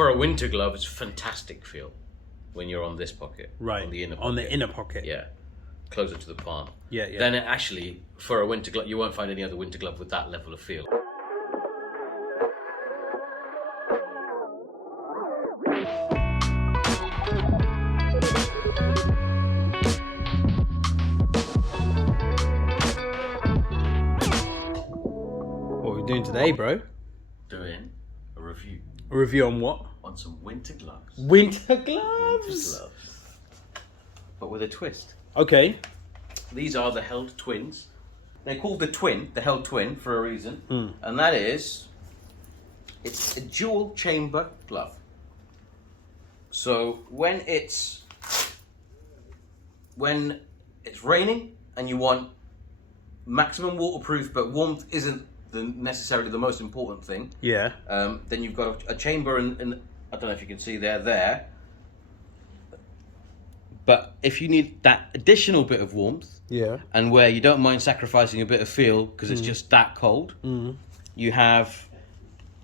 for a winter glove, it's a fantastic feel when you're on this pocket. Right. On the inner pocket. On the inner pocket. Yeah. Closer to the palm. Yeah, yeah. Then actually, for a winter glove, you won't find any other winter glove with that level of feel. What are we doing today, bro? Doing a review. A review on what? On some winter gloves. Winter gloves? Winter gloves. But with a twist. Okay. These are the Held Twins. They're called the Held Twin for a reason. And that is, it's a dual chamber glove. So when it's raining and you want maximum waterproof, but warmth isn't necessarily the most important thing. Yeah. Then you've got a chamber in I don't know if you can see there. But if you need that additional bit of warmth, yeah, and where you don't mind sacrificing a bit of feel because it's just that cold, you have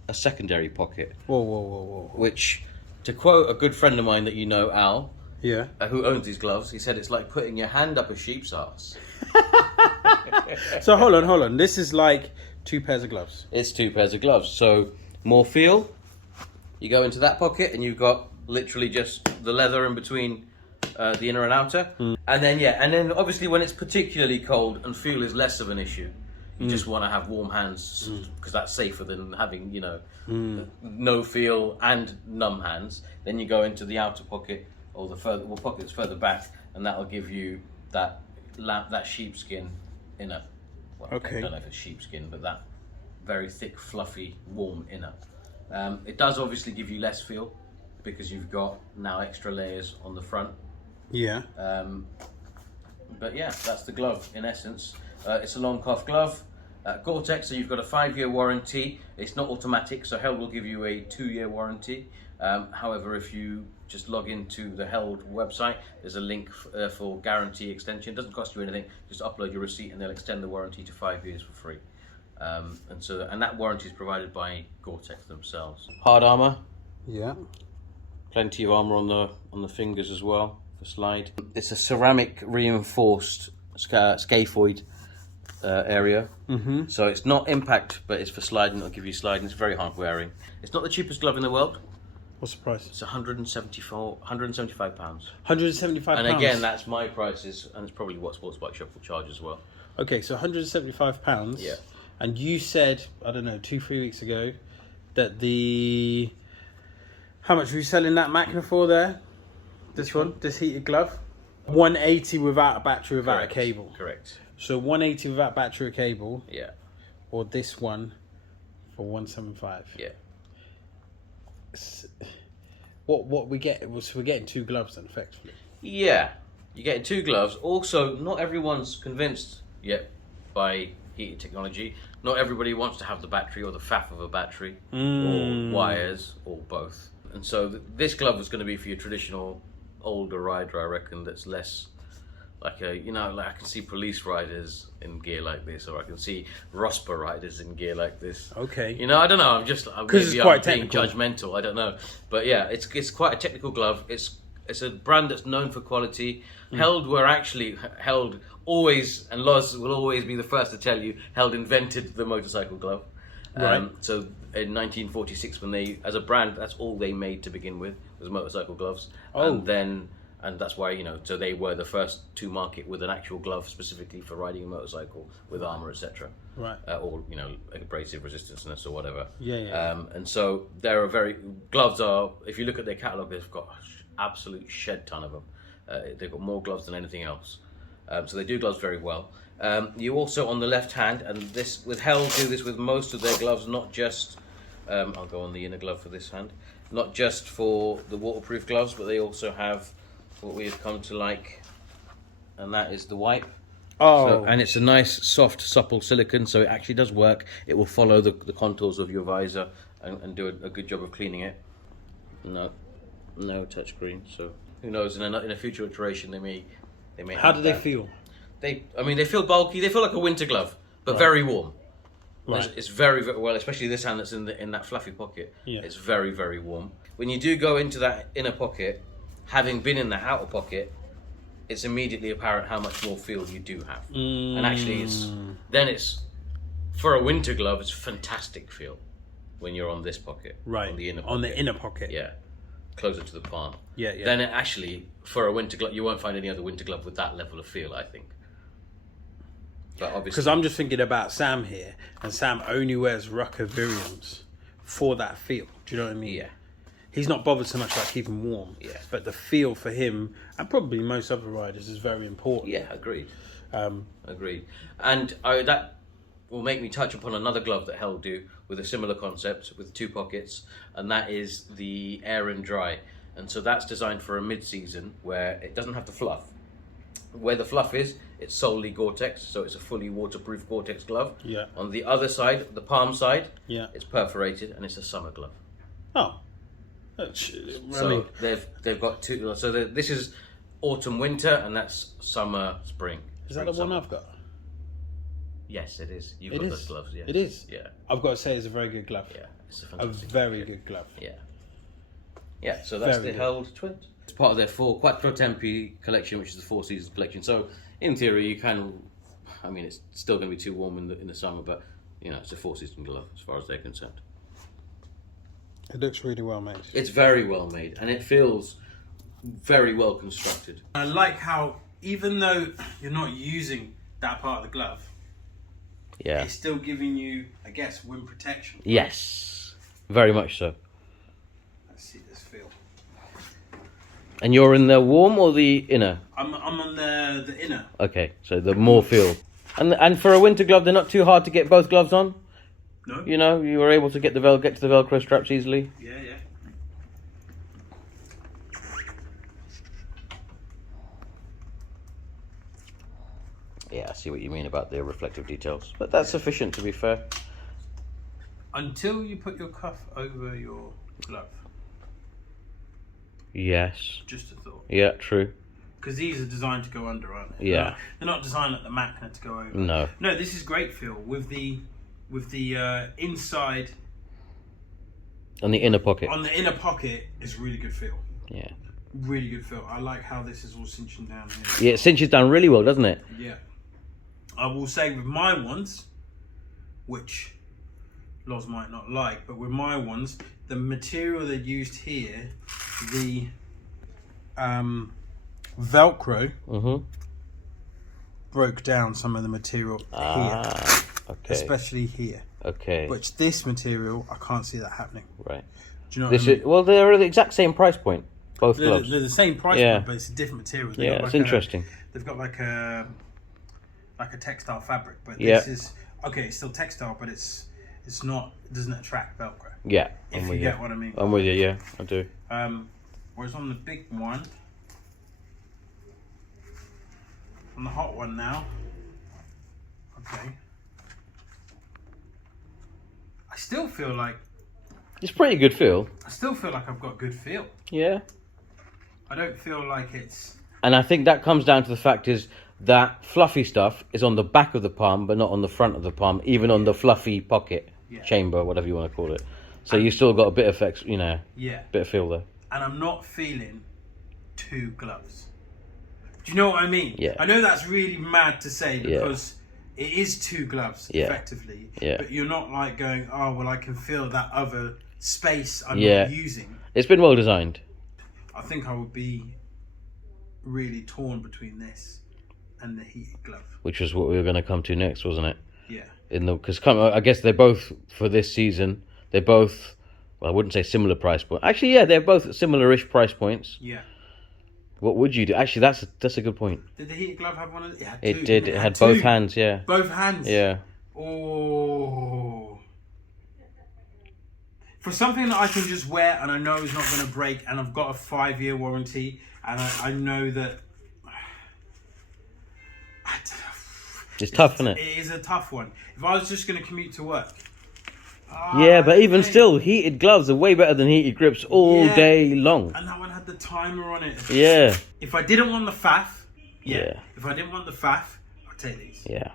a secondary pocket. Whoa. Which, to quote a good friend of mine that you know, Al, yeah, who owns these gloves, he said it's like putting your hand up a sheep's arse. So hold on. This is like 2 pairs of gloves. It's 2 pairs of gloves. So more feel. You go into that pocket and you've got literally just the leather in between the inner and outer. And then obviously when it's particularly cold and feel is less of an issue, you just want to have warm hands because that's safer than having, no feel and numb hands. Then you go into the outer pocket or the pocket that's further back, and that'll give you that sheepskin inner. Well, okay. I don't know if it's sheepskin, but that very thick, fluffy, warm inner. It does obviously give you less feel because you've got now extra layers on the front. Yeah. But yeah, that's the glove in essence. It's a long cuff glove. Gore-Tex, so you've got a 5-year warranty. It's not automatic, so Held will give you a 2-year warranty. However, if you just log into the Held website, there's a link for guarantee extension. It doesn't cost you anything. Just upload your receipt and they'll extend the warranty to 5 years for free. And that warranty is provided by Gore-Tex themselves. Hard armor. Yeah. Plenty of armor on the fingers as well for slide. It's a ceramic reinforced scaphoid area. So it's not impact, but it's for sliding. It'll give you sliding. It's very hard wearing. It's not the cheapest glove in the world. What's the price? It's £175. £175. And again, that's my prices, and it's probably what Sports Bike Shop will charge as well. Okay, so £175. Yeah. And you said, I don't know, 2-3 weeks ago, that how much were you selling that Machina for there? This heated glove? 180 without a battery, without a cable. Correct. So 180 without battery or cable. Yeah. Or this one for 175. Yeah. What we get was we're getting 2 gloves then, effectively. Yeah. You're getting 2 gloves. Also, not everyone's convinced yet by heated technology. Not everybody wants to have the battery or the faff of a battery or wires or both. And so this glove is going to be for your traditional older rider, I reckon, that's less like I can see police riders in gear like this, or I can see Rosper riders in gear like this. Okay. I don't know, I'm it's quite being technical. judgmental, I don't know. But yeah, it's quite a technical glove. It's a brand that's known for quality. Held always, and Loz will always be the first to tell you, Held invented the motorcycle glove. Right. So in 1946, when they, as a brand, that's all they made to begin with, was motorcycle gloves. Oh. And that's why, so they were the first to market with an actual glove specifically for riding a motorcycle with armor, etc. Right. Or, abrasive resistanceness or whatever. Yeah. And so gloves are, if you look at their catalogue, they've got absolute shed ton of them. They've got more gloves than anything else. So they do gloves very well. You also, on the left hand, and this with Held do this with most of their gloves, not just, I'll go on the inner glove for this hand, not just for the waterproof gloves, but they also have what we have come to like, and that is the wipe. And it's a nice, soft, supple silicone, so it actually does work. It will follow the contours of your visor and do a good job of cleaning it. No touchscreen, so who knows, in a future iteration they may How do they feel? They feel bulky. They feel like a winter glove, but very warm. Right. It's very, very well, especially this hand that's in that fluffy pocket. Yeah. It's very, very warm. when you do go into that inner pocket, having been in the outer pocket, it's immediately apparent how much more feel you do have. And actually, it's for a winter glove, it's fantastic feel when you're on this pocket, Right. On the inner pocket. On the inner pocket. Yeah, closer to the palm. Yeah, yeah. Then it actually, for a winter glove, you won't find any other winter glove with that level of feel, I think. But obviously, Because I'm just thinking about Sam here, and Sam only wears Rucker Viriums for that feel. Do you know what I mean? Yeah. He's not bothered so much about keeping warm. Yeah. But the feel for him, and probably most other riders, is very important. Yeah, agreed. Agreed. And that will make me touch upon another glove that Held do with a similar concept with 2 pockets, and that is the Air and Dry. And so that's designed for a mid-season where it doesn't have the fluff. Where the fluff is, it's solely Gore-Tex, so it's a fully waterproof Gore-Tex glove. Yeah. On the other side, the palm side, Yeah. it's perforated and it's a summer glove. Oh. So they've got 2. So this is autumn winter, and that's summer spring. Is that the one I've got? Yes, it is. You've It got is. those gloves. Yeah. It is. Yeah. I've got to say, it's a very good glove. Yeah. It's a A fantastic. very good glove. Yeah. Yeah. So that's Very the good. Held Twins. It's part of their Quattro Tempi collection, which is the 4 seasons collection. So in theory, you can. I mean, it's still going to be too warm in the summer, but it's a 4 season glove as far as they're concerned. It looks really well made. It's very well made, and it feels very well constructed. I like how, even though you're not using that part of the glove, Yeah. it's still giving you, I guess, wind protection. Yes. Very much so. Let's see this feel. And you're in the warm or the inner? I'm on the inner. Okay, so the more feel. And for a winter glove, they're not too hard to get both gloves on? No? You were able to get to the Velcro straps easily? Yeah. Yeah, I see what you mean about the reflective details. But that's sufficient, to be fair. Until you put your cuff over your glove. Yes. Just a thought. Yeah, true. Because these are designed to go under, aren't they? Yeah. They're not designed at the magnet to go over. No. No, this is great feel with the inside On the inner pocket. on the inner pocket is really good feel. Yeah. Really good feel. I like how this is all cinching down here. Yeah, it cinches down really well, doesn't it? Yeah. I will say with my ones, which Loz might not like, but with my ones, the material they used here, the Velcro, broke down some of the material here, Okay. especially here. Okay. Which this material, I can't see that happening. Right. Do you know what This I mean? is well, they're the exact same price point. Both They're gloves. the same price Yeah. point, but it's a different material. They've Yeah, got it's like interesting. They've got like a textile fabric, but Yeah. this is okay. It's still textile, but it's not. It doesn't attract Velcro. Yeah. If I'm you with get what I mean. I'm with you. Yeah, I do. Whereas on the big one, on the hot one now, okay, I still feel like It's pretty good feel. I've got good feel. Yeah. I don't feel like it's And I think that comes down to the fact is that fluffy stuff is on the back of the palm, but not on the front of the palm, even on the fluffy pocket chamber, whatever you want to call it. So you still got a bit of bit of feel there. and I'm not feeling 2 gloves. Do you know what I mean? Yeah. I know that's really mad to say because it is 2 gloves effectively. Yeah. But you're not like going, oh well, I can feel that other space I'm Yeah. not using. It's been well designed. I think I would be really torn between this and the heated glove. Which was what we were going to come to next, wasn't it? Yeah. Because I guess they're both for this season. They're both, well, I wouldn't say similar price point. Actually, yeah, they're both similar-ish price points. Yeah. What would you do? Actually, that's a good point. Did the heated glove have one of the, It did. It had both hands. Yeah. Both hands. Yeah. Oh. For something that I can just wear and I know is not going to break, and I've got a 5-year warranty, and I know that. It's tough, isn't it? It is a tough one. If I was just going to commute to work. Yeah, but even still, heated gloves are way better than heated grips all day long. And that one had the timer on it. Yeah. If I didn't want the faff, Yeah. If I didn't want the faff, I'd take these. Yeah.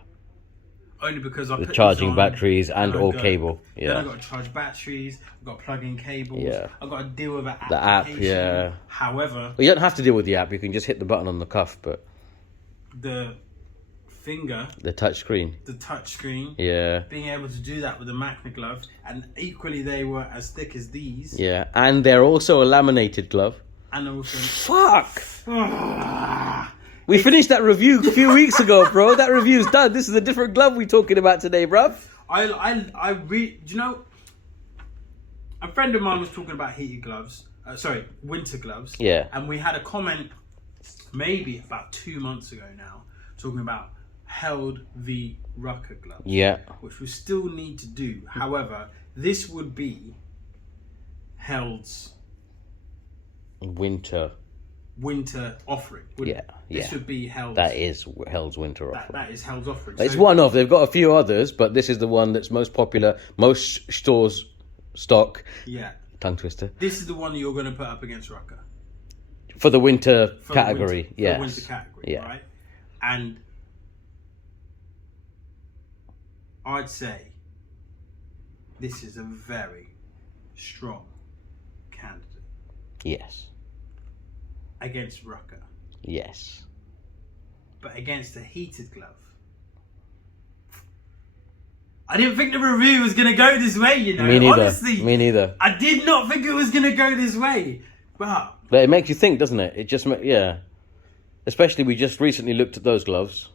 only because I The put charging these on batteries and I or go. cable. Then Yeah. I've got to charge batteries, I've got to plug in cables, Yeah. I've got to deal with an The app, application. yeah. However, Well, you don't have to deal with the app. You can just hit the button on the cuff, but the finger, the touch screen. the touch screen, Yeah. being able to do that with the Magna glove, and equally they were as thick as these, Yeah. And they're also a laminated glove. and also Fuck! We finished that review a few weeks ago, bro. That review's done. This is a different glove we're talking about today, bruv. do you know, a friend of mine was talking about heated gloves, winter gloves. Yeah. And we had a comment maybe about 2 months ago now, talking about Held v Rucker gloves. Yeah. Which we still need to do. However, this would be Held's Winter. winter offering. Yeah. This Yeah. would be Held's. That is Hell's winter offering. That is Held's offering. It's So- one of. They've got a few others, but this is the one that's most popular. Most stores stock. Yeah. Tongue twister. This is the one that you're going to put up against Rucker. For the winter For the category, winter, yes. For the winter category, Yeah. right? And I'd say this is a very strong candidate Yes. against Rucker. Yes. But against a heated glove, I didn't think the review was going to go this way, you know. Me neither. Honestly, Me neither. I did not think it was going to go this way. But But it makes you think, doesn't it? It just, yeah. Especially we just recently looked at those gloves.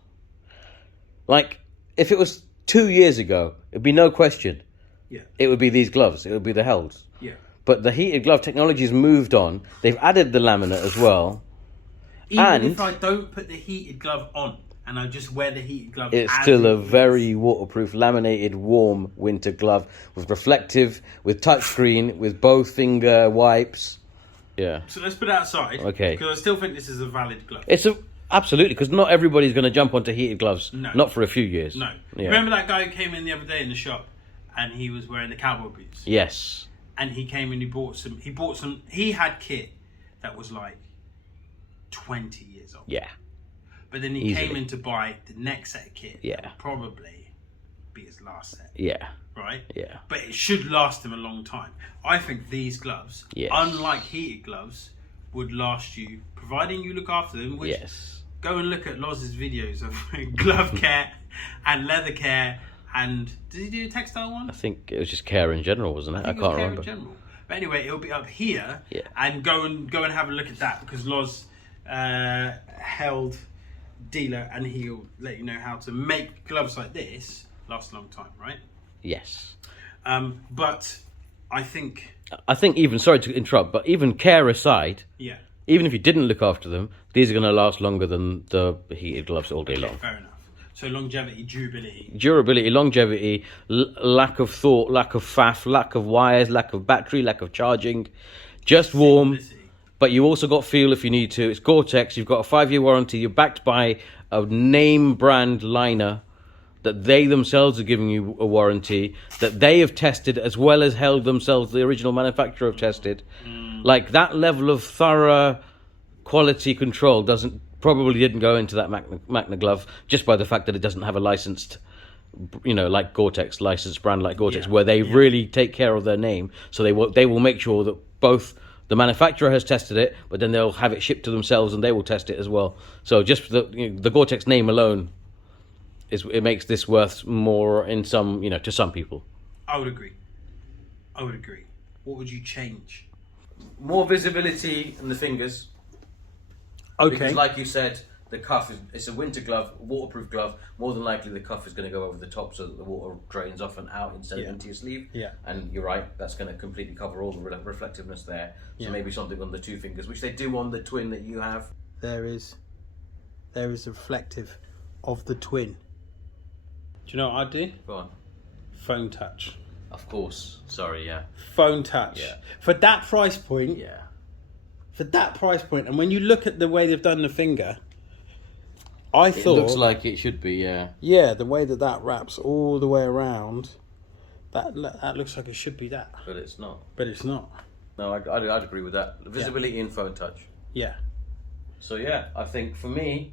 Like, if it was 2 years ago, it'd be no question. yeah, It would be these gloves. It would be the Helds. yeah. But the heated glove technology has moved on. They've added the laminate as well. Even And- if I don't put the heated glove on and I just wear the heated glove, It's as still it a is, very waterproof, laminated, warm winter glove with reflective, with touchscreen, with both finger wipes. Yeah. So let's put it outside. Okay. Because I still think this is a valid glove. It's absolutely, because not everybody's going to jump onto heated gloves. No. Not for a few years. No. Yeah. Remember that guy who came in the other day in the shop and he was wearing the cowboy boots? Yes. And he came and he had kit that was like 20 years old. Yeah. But then he Easily. came in to buy the next set of kit. Yeah. That would probably be his last set. Yeah. Right? Yeah. But it should last him a long time. I think these gloves, Yes. unlike heated gloves, would last you, providing you look after them, which Yes. go and look at Loz's videos of glove care and leather care and did he do a textile one? I think it was just care in general, wasn't it? I think it can't was care remember. in general. But anyway, it'll be up here Yeah. and go and have a look at that because Loz held dealer and he'll let you know how to make gloves like this last a long time, right? Yes. But I think even, sorry to interrupt, but even care aside, yeah. even if you didn't look after them, these are going to last longer than the heated gloves all day Okay, long. fair enough. So longevity, durability. Durability, longevity, lack of thought, lack of faff, lack of wires, lack of battery, lack of charging. Just warm, Simplicity. but you also got feel if you need to. It's Gore-Tex, you've got a 5-year warranty, you're backed by a name brand liner that they themselves are giving you a warranty, that they have tested as well as Held themselves, the original manufacturer, have tested. Like, that level of thorough quality control probably didn't go into that Magna glove just by the fact that it doesn't have a licensed, like Gore-Tex, licensed brand like Gore-Tex, Yeah, where they really take care of their name. So they will make sure that both the manufacturer has tested it, but then they'll have it shipped to themselves and they will test it as well. So just the Gore-Tex name alone, it makes this worth more in some, to some people. I would agree. What would you change? More visibility in the fingers. Because like you said, the cuff it's a winter glove, waterproof glove. More than likely the cuff is going to go over the top so that the water drains off and out instead of into your sleeve. Yeah. And you're right, that's going to completely cover all the reflectiveness there. So Yeah. maybe something on the two fingers, which they do on the twin that you have. There is a reflective of the twin. Do you know what I'd do? Go on. Phone touch. Of course. Sorry, yeah. Phone touch. Yeah. For that price point. Yeah. For that price point, and when you look at the way they've done the finger, I It thought looks like it should be, yeah. yeah, the way that wraps all the way around, that looks like it should be that, But it's not. but it's not. No, I'd agree with that. Visibility and phone touch. Yeah, So yeah, I think for me,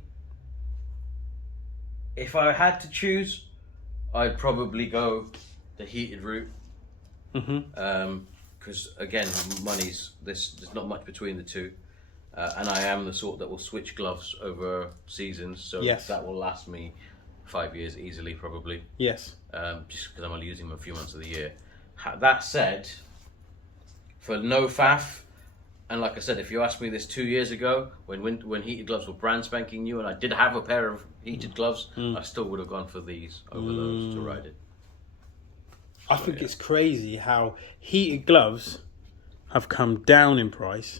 if I had to choose, I'd probably go the heated route. Mm-hmm. Because again, there's not much between the two, and I am the sort that will switch gloves over seasons, so Yes. that will last me 5 years easily, probably. Yes. Just because I'm only using them a few months of the year. That said, for no faff, and like I said, if you asked me this 2 years ago, when heated gloves were brand spanking new, and I did have a pair of heated gloves, I still would have gone for these over those to ride it. I think it's crazy how heated gloves have come down in price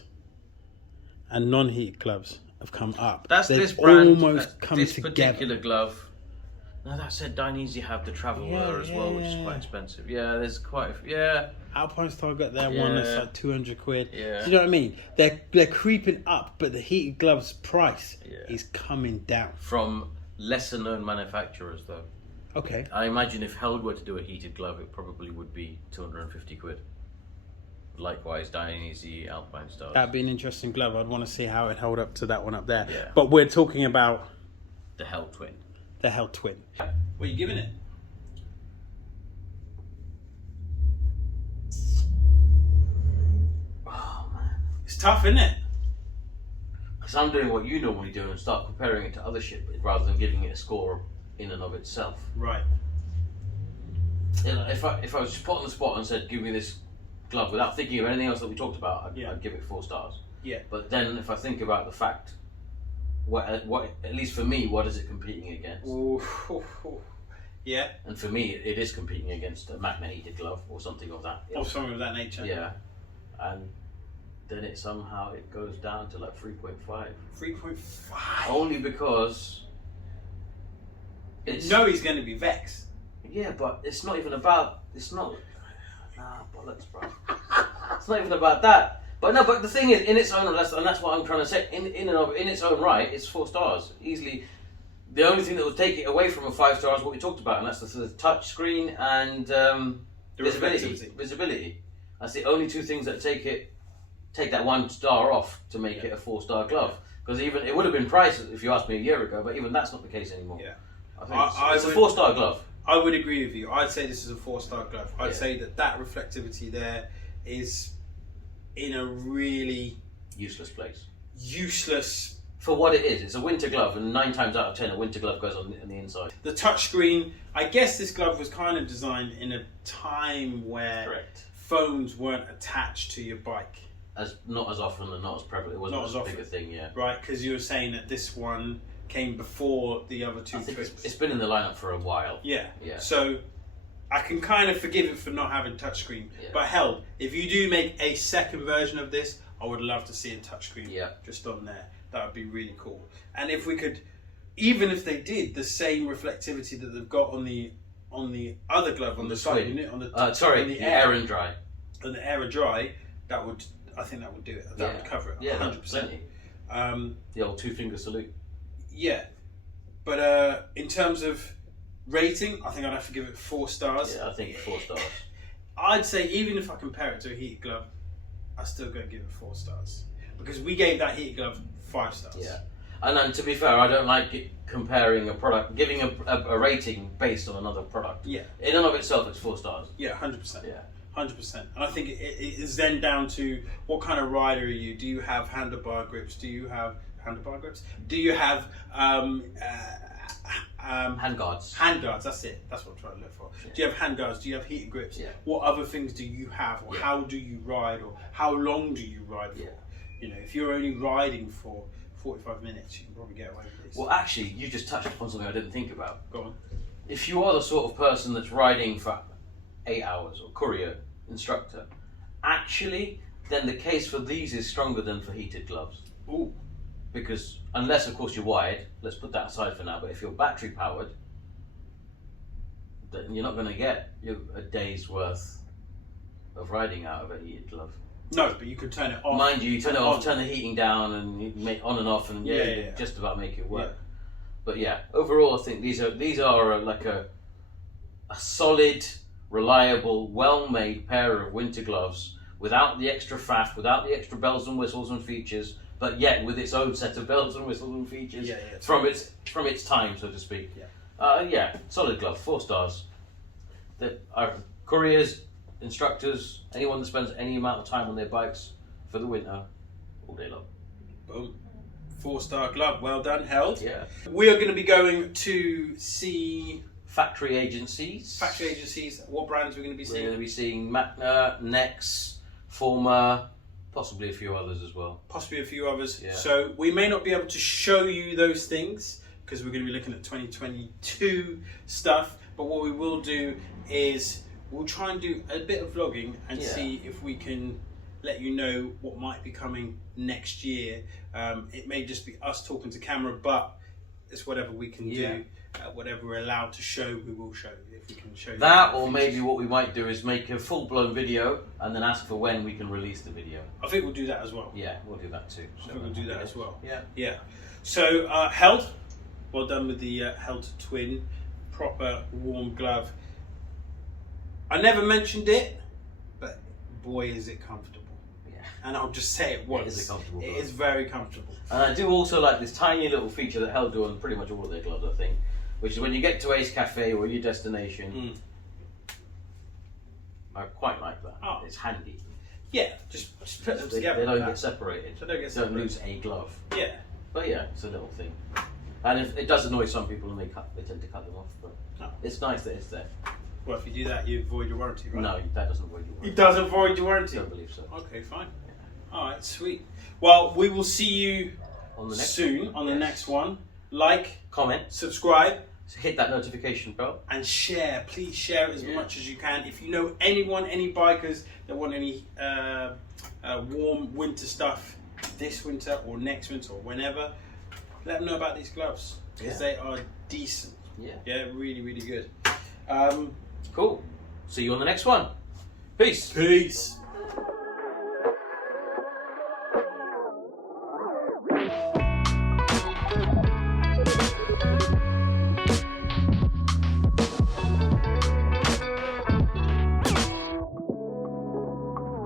and non-heated gloves have come up. That's They've this brand, almost come this together. particular glove. Now that said, Dainese have the travel wear as well, which is quite expensive. Yeah, there's quite Alpine's Target, their one that's like 200 quid. Yeah. Do you know what I mean? They're creeping up, but the heated gloves price is coming down. From lesser known manufacturers though. Okay. I imagine if Held were to do a heated glove, it probably would be 250 quid. Likewise, Dainese, Alpine Stars. That'd be an interesting glove. I'd want to see how it held up to that one up there. Yeah. But we're talking about The Held Twin. the Held Twin. What are you giving it? Oh man. It's tough, isn't it? Because I'm doing what you normally do and start comparing it to other shit rather than giving it a score in and of itself. Right. If I was just put on the spot and said, give me this glove without thinking of anything else that we talked about, I'd give it 4 stars. Yeah. But then if I think about the fact, what at least for me, what is it competing against? Ooh. Yeah. And for me, it is competing against a Magna heated glove or something of that. Or something of that nature. Yeah. And then it goes down to like 3.5. 3.5. Only because it's No, he's going to be vexed. Yeah, but it's not even about. It's not. Nah, bollocks, bro. It's not even about that. But no, but the thing is, in its own, and that's what I'm trying to say. In its own right, it's 4 stars easily. The only thing that would take it away from a 5 star is what we talked about, and that's the touch screen and visibility. Visibility. That's the only 2 things that take that 1 star off to make it a 4 star glove. Because even it would have been priced if you asked me a year ago, but even that's not the case anymore. Yeah. I think it's a 4 star glove. I would agree with you. I'd say this is a 4 star glove. I'd say that reflectivity there is in a really useless place. Useless. For what it is, it's a winter glove, and 9 times out of 10, a winter glove goes on the inside. The touchscreen, I guess this glove was kind of designed in a time where phones weren't attached to your bike. Not as often and not as prevalent. It wasn't as big a thing, yeah. Right, because you were saying that this one came before the other 2 trips. It's been in the lineup for a while. Yeah. Yeah. So I can kind of forgive it for not having touchscreen. Yeah. But hell, if you do make a second version of this, I would love to see a touchscreen just on there. That would be really cool. And if we could, even if they did the same reflectivity that they've got on the other glove on the side unit, on the air and dry, on the air and dry, I think that would do it. That would cover it. Yeah, 100%. The old 2-finger salute. Yeah, but in terms of rating, I think I'd have to give it 4 stars. Yeah, I think 4 stars. I'd say even if I compare it to a heated glove, I still go give it 4 stars because we gave that heated glove 5 stars. Yeah, and to be fair, I don't like comparing a product, giving a rating based on another product. Yeah, in and of itself, it's 4 stars. Yeah, 100%. Yeah. 100%. And I think it is then down to what kind of rider are you? Do you have handlebar grips? Do you have handlebar grips? Do you have handguards? Handguards, that's it. That's what I'm trying to look for. Yeah. Do you have handguards? Do you have heated grips? Yeah. What other things do you have? Or how do you ride? Or how long do you ride for? Yeah. You know, if you're only riding for 45 minutes, you can probably get away with this. Well, actually, you just touched upon something I didn't think about. Go on. If you are the sort of person that's riding for 8 hours or courier instructor, actually, then the case for these is stronger than for heated gloves. Ooh. Because unless, of course, you're wired, let's put that aside for now, but if you're battery powered, then you're not going to get a day's worth of riding out of a heated glove. No, but you could turn it off. Mind you, turn it off, turn the heating down, and you make on and off, and just about make it work. Yeah. But yeah, overall, I think these are like a solid, reliable, well-made pair of winter gloves without the extra faff, without the extra bells and whistles and features, but yet with its own set of bells and whistles and features from its time, so to speak. Yeah. Yeah, solid glove, 4 stars. Couriers, instructors, anyone that spends any amount of time on their bikes for the winter, all day long. Boom. 4-star glove. Well done, Held. Yeah. We are going to be going to see Factory agencies. factory agencies. What brands are we going to be We're seeing? going to be seeing Magna, Nex, Forma, possibly a few others as well. Possibly a few others. Yeah. So we may not be able to show you those things because we're going to be looking at 2022 stuff. But what we will do is we'll try and do a bit of vlogging and see if we can let you know what might be coming next year. It may just be us talking to camera, but it's whatever we can do. Whatever we're allowed to show, we will show you if we can show you. That, or maybe what we might do is make a full-blown video and then ask for when we can release the video. I think we'll do that as well. Yeah, we'll do that too. I think we'll do that as well. Yeah. Yeah. So, Held, well done with the Held Twin, proper warm glove. I never mentioned it, but boy is it comfortable. Yeah. And I'll just say it once. It is a comfortable glove. It is very comfortable. And I do also like this tiny little feature that Held do on pretty much all of their gloves, I think, which is when you get to Ace Cafe or your destination, I quite like that. Oh. It's handy. Yeah, just put them together. They don't like get separated. So they don't get Don't separated. lose a glove. Yeah. But yeah, it's a little thing. And if, it does annoy some people and they tend to cut them off, but it's nice that it's there. Well, if you do that, you void your warranty, right? No, that doesn't void your warranty. It doesn't void your I warranty? don't believe so. Okay, fine. Alright, sweet. Well, we will see you On the next soon one. on the Yes. next one. Like, Comment, subscribe, so hit that notification bell. and share. Please share as much as you can. If you know anyone, any bikers that want any warm winter stuff this winter or next winter or whenever, let them know about these gloves because they are decent. Yeah, really, really good. Cool. See you on the next one. Peace. Peace.